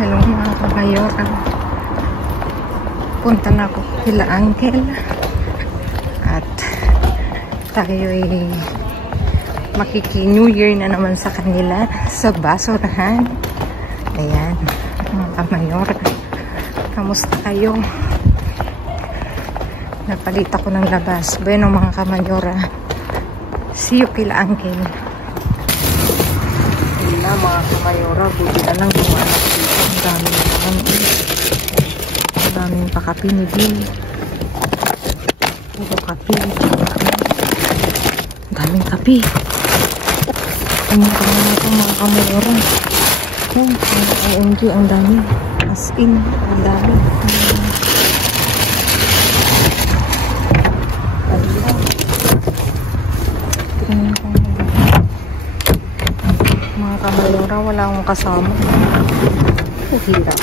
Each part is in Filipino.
Hello mga kabayora. Punta na ako kila Uncle. At tayo ay makiki-New Year na naman sa kanila sa basurahan. Ayan, mga kabayora. Kamusta kayo? Napalit ako ng labas. Bueno mga kabayora. See you kila Uncle. Na mga kamayora, buti na lang yung anak dito. Ang daming naman ang daming pakapi ni Bill. Puro kapi. Ang daming kapi. Ang dami na ito mga kamayora. OMG, ang dami. As in, ang dami. Kamayora, wala akong kasama. Hirap.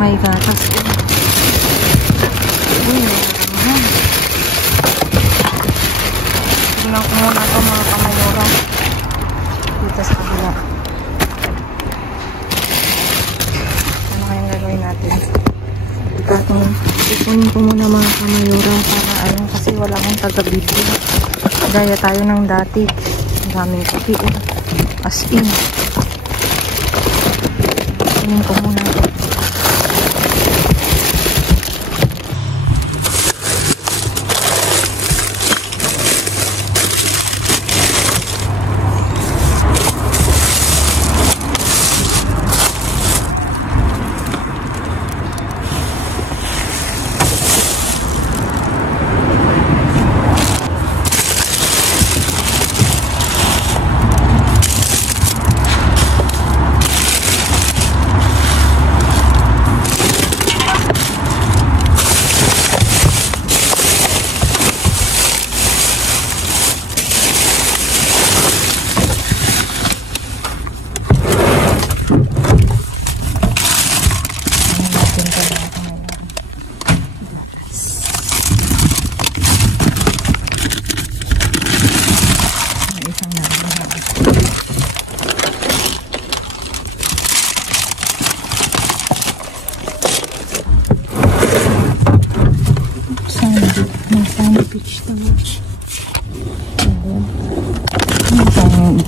May gatas ko. Uy, wala. Tignan ko muna ito mga kamayora. Dito sa kabila. Ano kayang gagawin natin? Ikunin ko muna mga kamayora para ano, kasi wala akong taga-video. Gaya tayo ng dati. Ang daming kapi. As in. Tingin ko muna.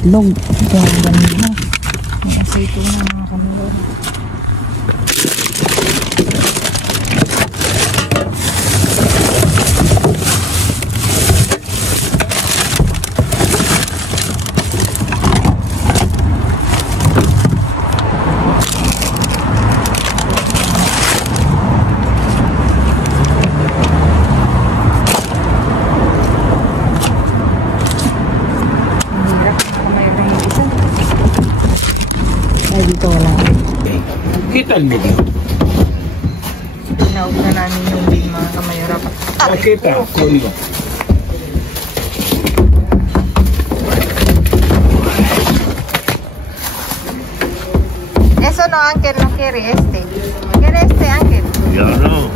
Itlog. Ganda nila. May asito na mga kamayora. Dito wala. Kita mo ba? Tinaog na namin yung bin mga kamayora. Kita, kuno. Eso no, Uncle, no quiere este. ¿Quiere este, Uncle? Yo no.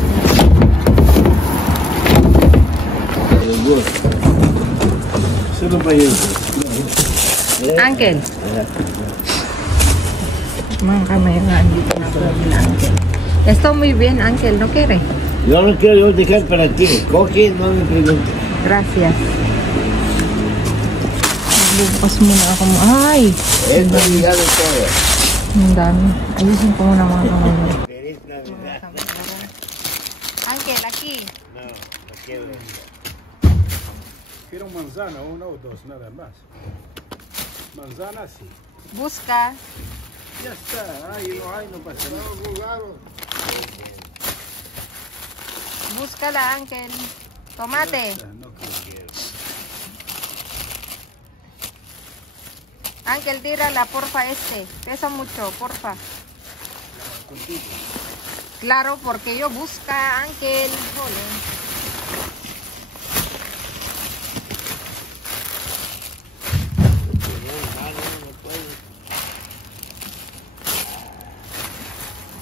Sino ba yun? Uncle. Mga kamayora, andito na po nila, Uncle. Esto muy bien, Uncle, ¿no quiere? Yo no quiero dejar para ti. Coque, no me preguntes. Gracias. Magbukas muna ako. Ay! Esto ligado todo. Ang dami. Ayusin ko muna mga kamayora. Feliz Navidad. Uncle, aquí. No, no quiero. Quiero manzana, una o dos, nada más. Manzana sí. Busca. Ya está, ahí no pasa nada. Búscala, Uncle. Tomate. No quiero. Uncle, tírala, porfa, este. Pesa mucho, porfa. Contigo. Claro, porque yo busca, Ángel. Jole.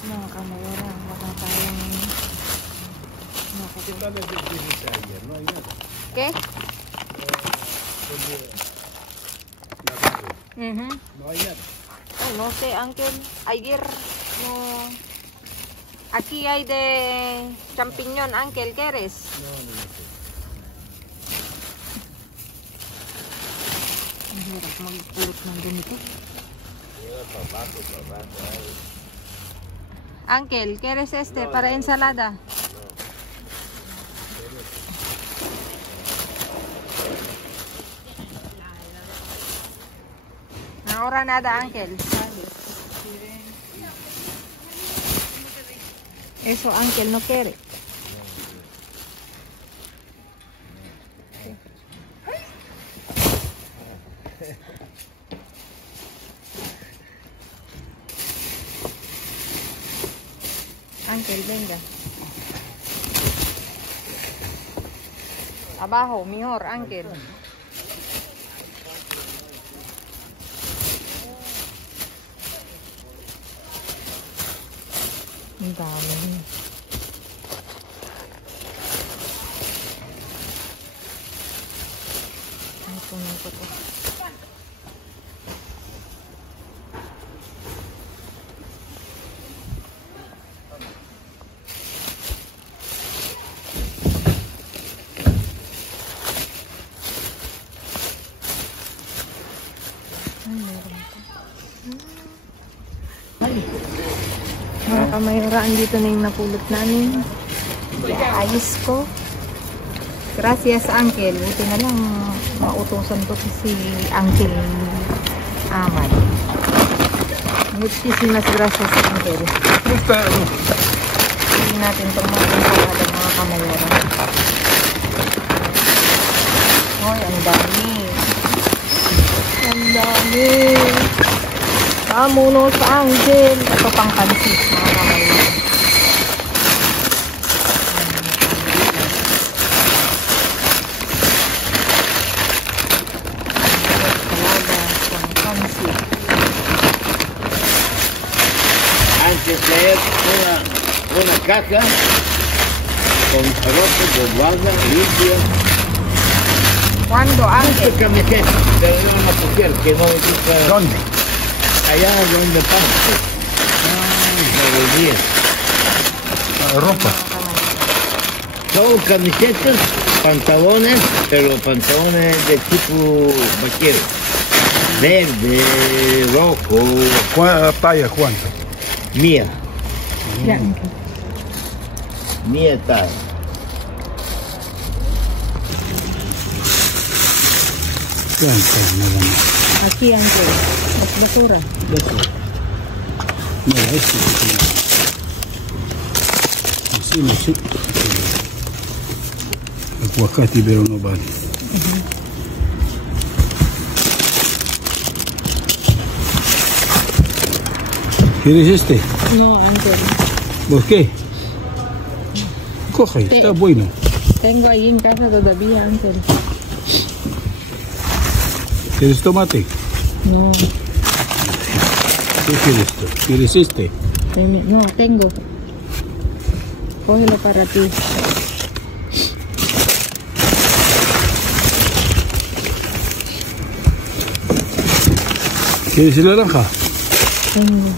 No, Camayora, baka tayong ¿Qué tal es el que dice ayer? No hay nada. ¿Qué? No hay nada. Oh, no sé, Ángel. Ayer no. Aquí hay de champiñón, Ángel. ¿Quieres? Ang hirap magpulot ng ganito. Ángel, ¿quieres este para ensalada? Ahora nada, Ángel. Eso, Ángel, no quiere. Ángel, venga. Abajo, mejor, Ángel. Ang dami. Ay, puno ko to. Mga kamayaraan, dito na yung napulot namin. Ayos ko. Gracias, Uncle. Buti na lang mautusan ko si Uncle Ahmad. Muchísimas gracias, Uncle. Hindi natin itong mga ensalada, mga kamayaraan. Hoy, ang dami. Ang dami. Kamuno sa Angel. Ito pang pansit, mga kamayaraan. Antes leer una caja con ropa doblada, limpia. ¿Cuándo, Ángel? Esta camiseta, pero no la pusieron, que no me gusta. ¿Dónde? Allá donde pasa. Por el día. Ropa. Son camisetas, pantalones, pero pantalones de tipo vaquero. Verde, rojo. ¿Talla cuánto? Mía. Ya, Ángel. Mía tal. ¿Cuánto? Nada más. Aquí, Ángel. Las basura. Mira, este. Así no sé. Aguacate, pero no vale. ¿Quieres este? No, Ángel. ¿Por qué? Coge, está bueno. Tengo ahí en casa todavía, Ángel. ¿Quieres tomate? No, ¿Qué quieres tú? ¿Quieres este? no, tengo. Cógelo para ti. ¿Quieres el naranja? Tengo.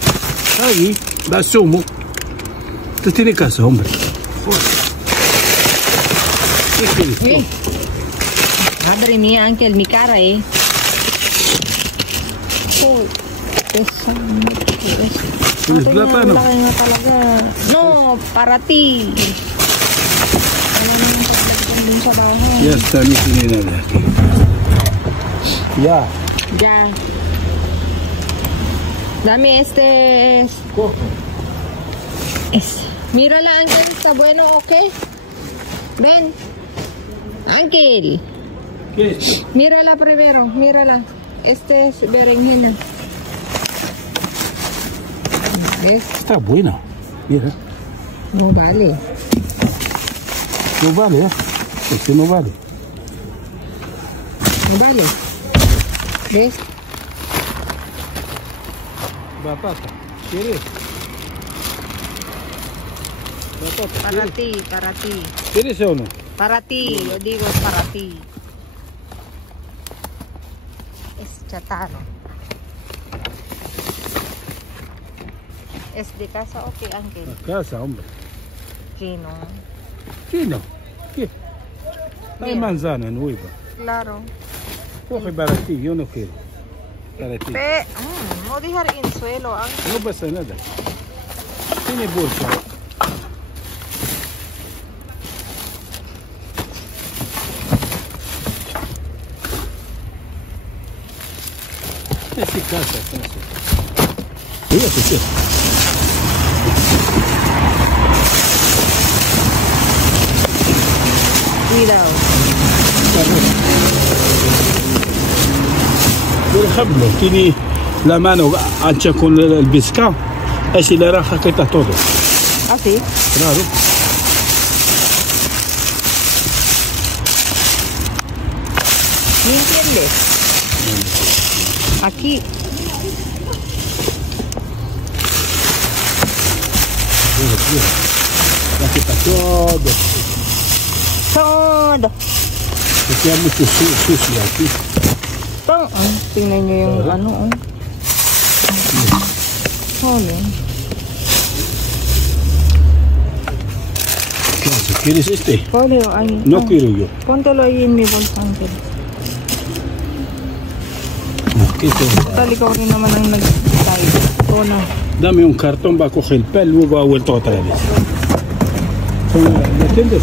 Ahí, da zumo. Tú tienes casa, hombre. ¿Qué quieres tú? Uy. Madre mía, Ángel, mi cara, Oh, ¿Tienes plátano? No, para ti. Ya está, no tiene nada aquí. Ya. Ya. Dame este. Cojo. Mírala, Ángel, está bueno, ¿ok? Ven. Ángel. ¿Qué es? Mírala primero, mírala. Este es berenjena. ¿Ves? Está buena. Mira. No vale. No vale, ¿eh? Este no vale. No vale. ¿Ves? Batata. ¿Quieres? Batata. Para ti, para ti. ¿Quieres o no? Para ti, yo digo es para ti. Es chatarra. ¿Es de casa o qué, Ángel? A casa, hombre. Chino. Chino. ¿Qué? Hay Mira. manzana nueva. Claro. Coge para ti, yo no quiero. Para ti. No dejar en suelo, Ángel. No pasa nada. Tiene bolsa. Es de casa, entonces. Fíjate, ¿qué? Cuidado. Por ejemplo, tiene la mano ancha con el pescado, así le raja quita todo. ¿Ah, sí? Claro. ¿Me entiendes? Aquí. La quita todo. Todo. Porque hay mucho sucio aquí. Todo. Tingnan nyo yung Todo. ano. Hole. ¿Quieres este? Hole, ay. No quiero yo. Póntelo ahí en mi bolsa, Ángel. No, ¿qué te- Total, ikaw rin naman ang nag-type. Ito na. Dame un cartón, va a coger el pelo, luego ha vuelto otra vez. ¿Me entiendes?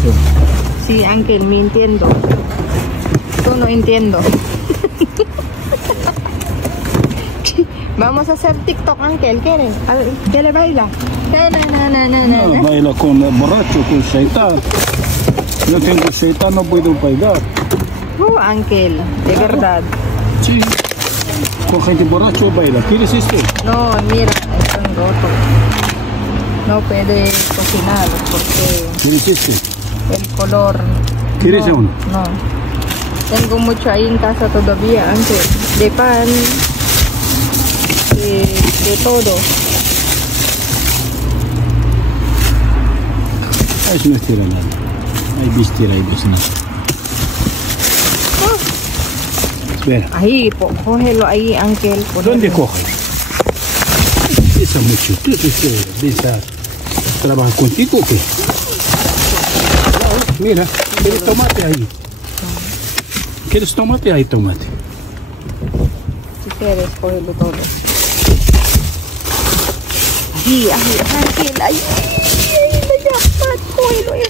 Sí, Ángel, me entiendo. Tú no entiendo. Vamos a hacer TikTok, Ángel. ¿Qué le baila? No, baila con borracho, con Shaitán. Yo tengo Shaitán, no puedo bailar. Ángel, de verdad. Sí. Con gente borracho baila. ¿Quieres esto? No, mira, están rotos. No puede cocinar porque ¿Quieres este? el color. ¿Quieres no, uno? No. Tengo mucho ahí en casa todavía, Ángel. De pan, de todo. Ahí no estira nada. Ahí vistira, ahí ves nada. Espera. Ahí, cógelo ahí, Ángel. ¿Dónde coges? Esa muchacha, esa trabaja contigo o qué? Mira, ¿quieres tomate ahí? ¿Quieres tomate? Ahí tomate. Si quieres, cógelo todo. Ahí, Ángel, ahí. Cógelo corre.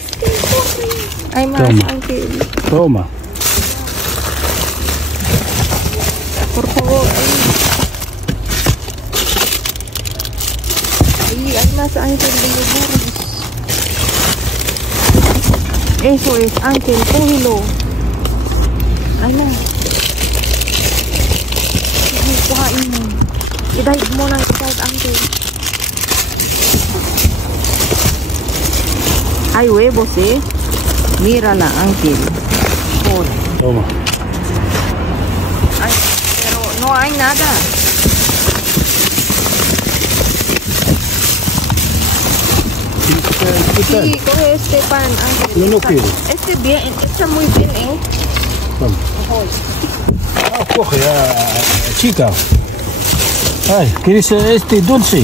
Hay más, Toma. Ángel. Toma. Por favor, ahí hay más, Ángel, de yogures. Eso es, Ángel, cógelo. Ay na. Ay, kuhain mo. I-dive mo ng i-dive, Ángel. Hay huevos, eh. Mírala, Ángel. Por. Toma. Ay, pero no hay nada. ¿Qué tal? Sí, coge este pan, Ángel. Yo no quiero. Este bien, está muy bien, ¿eh? Vamos. Coge, chica. Ay, ¿quieres este dulce?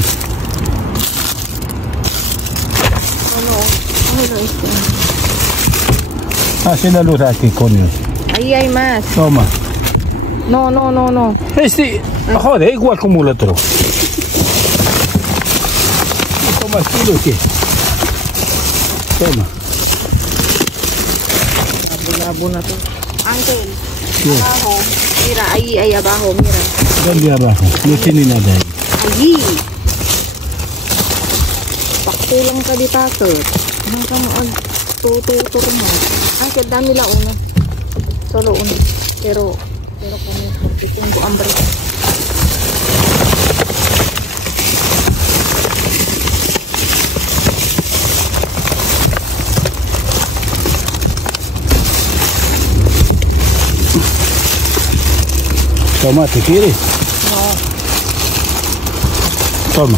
No, cógelo este. Hace la luz aquí, coño. Ahí hay más. Toma. No. Este, joder, igual como el otro. Toma kilo, ¿qué? Toma. Labo na to. Ángel, ¿Qué? abajo. Mira, ahí abajo, mira. ¿Dónde abajo? No tiene nada ahí. Ahí. Paktulang ka di takot. Nang ka mo tutur mo. Ángel, dami la uno. Solo uno. Pero kami, porque tengo hambre. Toma, ¿te quieres? No. Toma.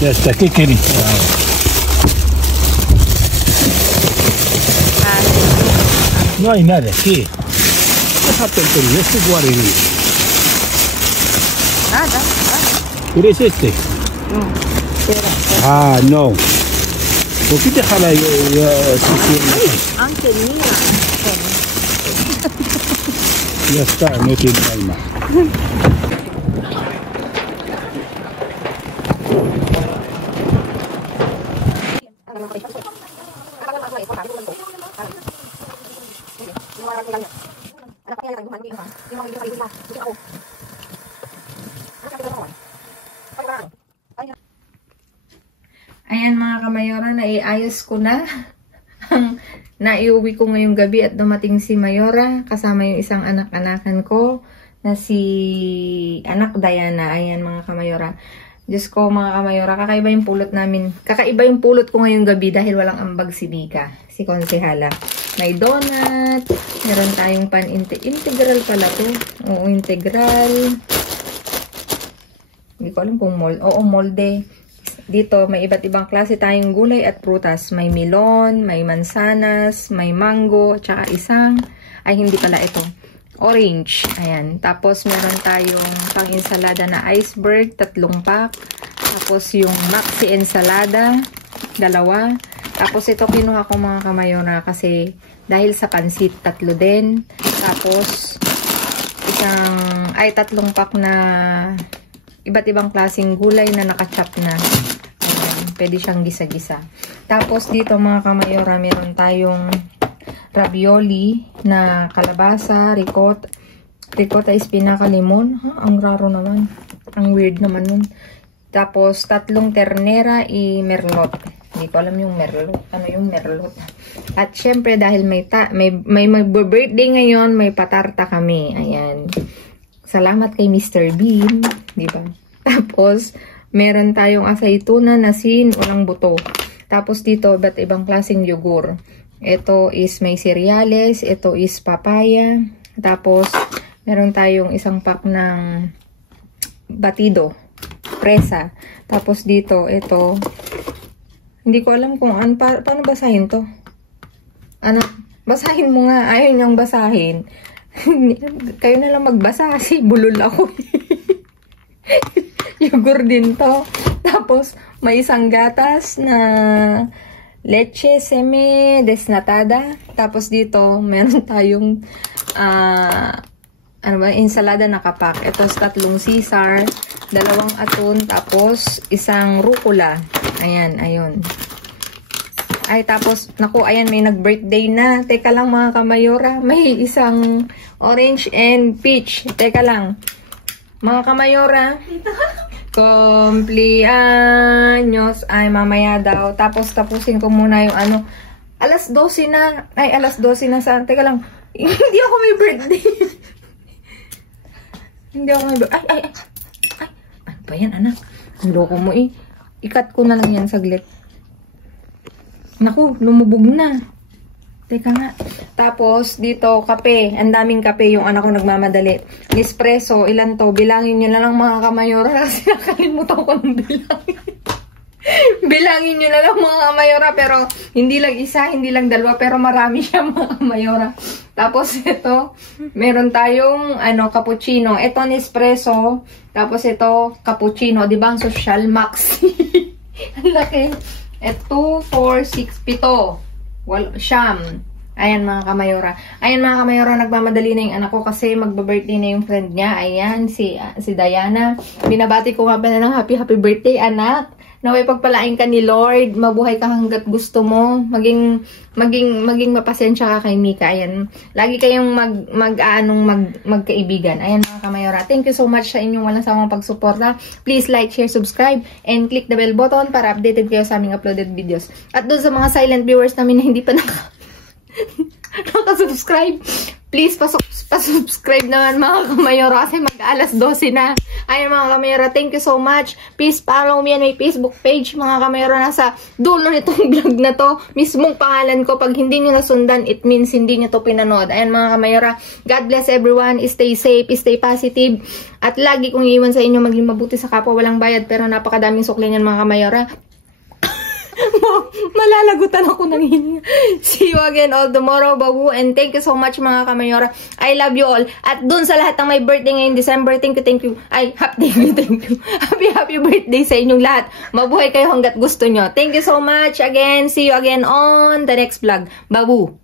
Ya está, ¿qué querés? No hay nada aquí. Déjate el pelo, este es guardería. Nada. ¿Quieres este? No. Espera. Ah, no. ¿Por qué déjala Ángel, mira. Ya está, no tiene alma. Ayan mga kamayora, naiayos ko na. Naiuwi ko ngayong gabi at dumating si Mayora kasama yung isang anak-anakan ko na si anak Diana. Ayan mga kamayora. Diyos ko mga kamayora, kakaiba yung pulot namin. Kakaiba yung pulot ko ngayong gabi dahil walang ambag si Mika, si Konsehala. May donut, meron tayong integral pala to. Oo, integral. Hindi ko alam kung mold. Oo, molde. Dito, may iba't ibang klase tayong gulay at prutas. May melon, may mansanas, may mango, tsaka isang, ay hindi pala ito, orange. Ayan. Tapos, meron tayong pang-insalada na iceberg, 3 pack. Tapos, yung maxi ensalada, 2. Tapos, ito kinuha ko mga kamayora kasi dahil sa pansit, 3 din. Tapos, 3 pack na iba't ibang klaseng gulay na nakachop na. Ayan, pwede siyang gisa-gisa. Tapos dito mga kamayora, meron tayong ravioli na kalabasa, ricotta. Ricotta is pinaka-limon. Ang raro naman. Ang weird naman nun. Tapos 3 ternera merlot. Hindi ko alam yung merlot. Ano yung merlot? At syempre dahil may birthday ngayon, may patarta kami. Ayan. Salamat kay Mr. Bean, di ba? Tapos, meron tayong aceituna, asin, walang buto. Tapos dito, iba't ibang klaseng yogur. Ito is may cereales, ito is papaya. Tapos, meron tayong 1 pack ng batido, presa. Tapos dito, ito, hindi ko alam kung paano basahin to. Anak, basahin mo nga. Ayaw niyang basahin. Kayo na lang magbasa kasi bulol ako. Yogur din to. Tapos, may isang gatas na leche semi desnatada. Tapos dito, meron tayong ensalada na kapak. Ito, 3 Caesar, 2 aton, tapos 1 rucola. Ayan, ayun. Ay, tapos, naku, ayan, may nag-birthday na. Teka lang mga kamayora, may 1 orange and peach. Teka lang. Mga kamayora, cumpleaños. Ay, mamaya daw. Tapos, tapusin ko muna yung ano. Alas 12 na. Ay, alas 12 na saan? Teka lang. Hindi ako may birthday. Hindi ako may birthday. Ay. Ano ba yan, anak? Ang loko mo eh. Ikat ko na lang yan saglit. Naku, lumubog na. Teka nga. Tapos, dito, kape. Ang daming kape yung anak ko nagmamadali. Nespresso, ilan to? Bilangin nyo na lang mga kamayora kasi nakalimutan ko ng bilangin. Bilangin nyo na lang mga kamayora pero hindi lang 1, hindi lang 2 pero marami siya mga kamayora. Tapos, ito, meron tayong cappuccino. Ito, Nespresso. Tapos, ito, cappuccino. Diba ang social maxi? Ang laki. 2, 4, 6, 7. Siyam. Ayan mga kamayora. Ayan mga kamayora, nagmamadali na yung anak ko kasi magba-birthday na yung friend niya. Ayan, si Diana. Binabati ko nga pa na ng happy birthday, anak. Naway pagpalain ka ni Lord. Mabuhay ka hanggat gusto mo. Maging mapasensya ka kay Mika. Ayan. Lagi kayong magkaibigan. Ayan mga kamayora. Thank you so much sa inyong walang sawang pagsuporta. Please like, share, subscribe, and click the bell button para updated kayo sa aming uploaded videos. At doon sa mga silent viewers namin na hindi pa nakasubscribe, please pasubscribe naman mga kamayora kasi mag-alas 12 na. Ayan mga kamera, thank you so much. Please follow me on my Facebook page mga kamera. Nasa dulo nitong vlog na to. Mismong pangalan ko. Pag hindi nyo nasundan, it means hindi nyo to pinanood. Ayan mga kamera, God bless everyone. Stay safe, stay positive. At lagi kong iiwan sa inyo maging mabuti sa kapwa. Walang bayad pero napakadaming sukli niyan mga kamera. Malalagutan ako ng hininga. See you again all tomorrow, babu. And thank you so much mga kamayora. I love you all. At dun sa lahat ng may birthday ngayong December, thank you. Ay, thank you. Happy birthday sa inyong lahat. Mabuhay kayo hanggat gusto nyo. Thank you so much again. See you again on the next vlog. Babu.